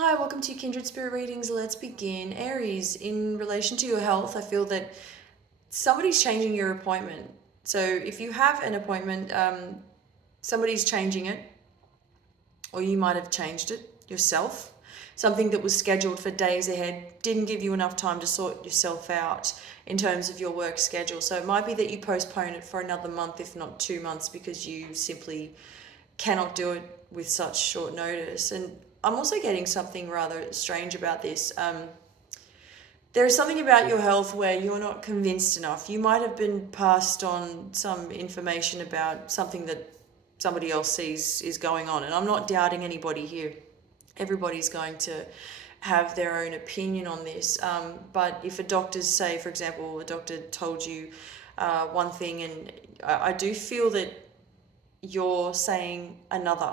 Hi, welcome to Kindred Spirit Readings. Let's begin. Aries, in relation to your health, I feel that somebody's changing your appointment. So if you have an appointment, somebody's changing it, or you might have changed it yourself. Something that was scheduled for days ahead didn't give you enough time to sort yourself out in terms of your work schedule. So it might be that you postpone it for another month, if not 2 months, because you simply cannot do it with such short notice. And I'm also getting something rather strange about this. There is something about your health where you're not convinced enough. You might have been passed on some information about something that somebody else sees is going on. And I'm not doubting anybody here. Everybody's going to have their own opinion on this. But if a doctor's, say, for example, a doctor told you one thing, and I do feel that you're saying another.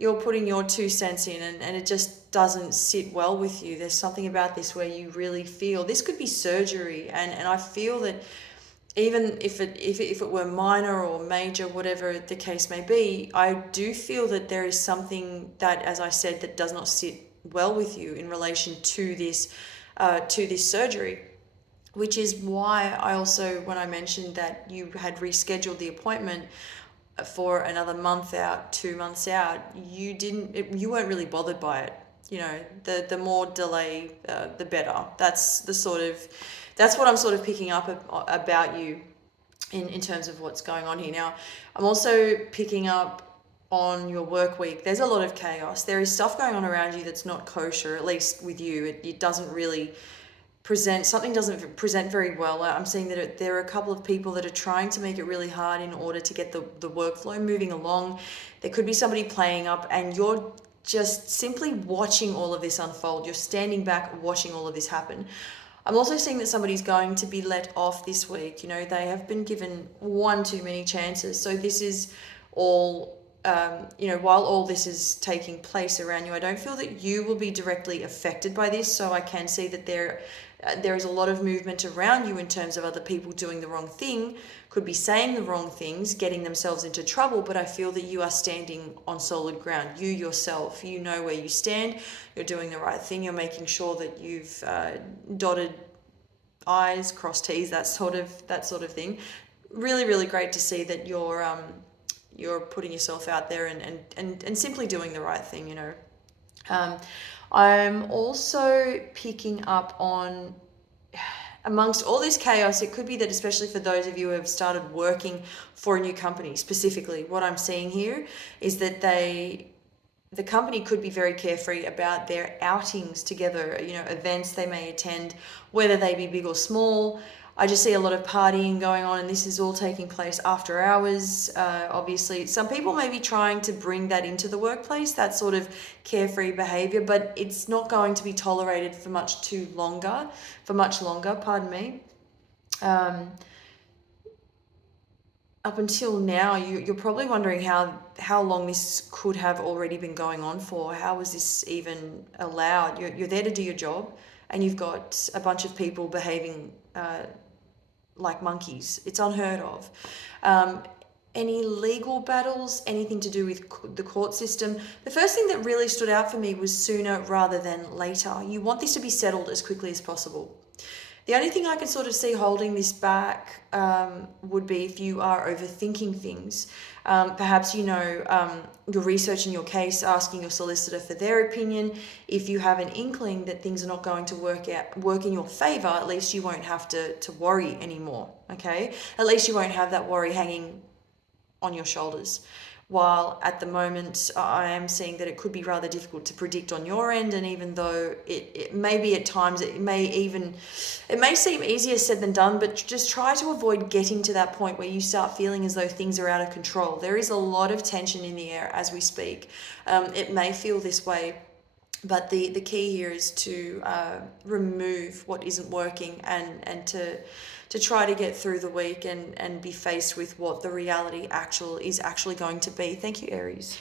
You're putting your 2 cents in, and it just doesn't sit well with you. There's something about this where you really feel this could be surgery, and I feel that even if it were minor or major, whatever the case may be, I do feel that there is something that, as I said, that does not sit well with you in relation to this surgery. Which is why I also, when I mentioned that you had rescheduled the appointment for another month out, 2 months out, you weren't really bothered by it. You know, the more delay, the better. That's what I'm sort of picking up about you in terms of what's going on here. Now, I'm also picking up on your work week. There's a lot of chaos. There is stuff going on around you that's not kosher, at least with you. It doesn't really something doesn't present very well. I'm seeing that there are a couple of people that are trying to make it really hard in order to get the workflow moving along. There could be somebody playing up, and you're just simply watching all of this unfold. You're standing back watching all of this happen. I'm also seeing that somebody's going to be let off this week. You know, they have been given one too many chances. So this is all while all this is taking place around you, I don't feel that you will be directly affected by this. So I can see that there is a lot of movement around you in terms of other people doing the wrong thing, could be saying the wrong things, getting themselves into trouble. But I feel that you are standing on solid ground. You yourself, you know where you stand. You're doing the right thing. You're making sure that you've dotted I's, crossed T's, that sort of thing. Really, really great to see that you're putting yourself out there and simply doing the right thing, you know. I'm also picking up on, amongst all this chaos, it could be that, especially for those of you who have started working for a new company, specifically, what I'm seeing here is that the company could be very carefree about their outings together, you know, events they may attend, whether they be big or small. I just see a lot of partying going on, and this is all taking place after hours. Obviously, some people may be trying to bring that into the workplace, that sort of carefree behavior, but it's not going to be tolerated for much longer, pardon me. Up until now, you're probably wondering how long this could have already been going on for. How was this even allowed? You're there to do your job, and you've got a bunch of people behaving like monkeys. It's unheard of. Any legal battles, anything to do with the court system. The first thing that really stood out for me was sooner rather than later. You want this to be settled as quickly as possible. The only thing I can sort of see holding this back would be if you are overthinking things. Perhaps, you're researching your case, asking your solicitor for their opinion. If you have an inkling that things are not going to work in your favor, at least you won't have to worry anymore, okay? At least you won't have that worry hanging on your shoulders. While at the moment I am seeing that it could be rather difficult to predict on your end, and even though it may be at times, it may seem easier said than done, but just try to avoid getting to that point where you start feeling as though things are out of control. There is a lot of tension in the air as we speak. It may feel this way, but the key here is to remove what isn't working, and to try to get through the week and be faced with what the reality is actually going to be. Thank you, Aries.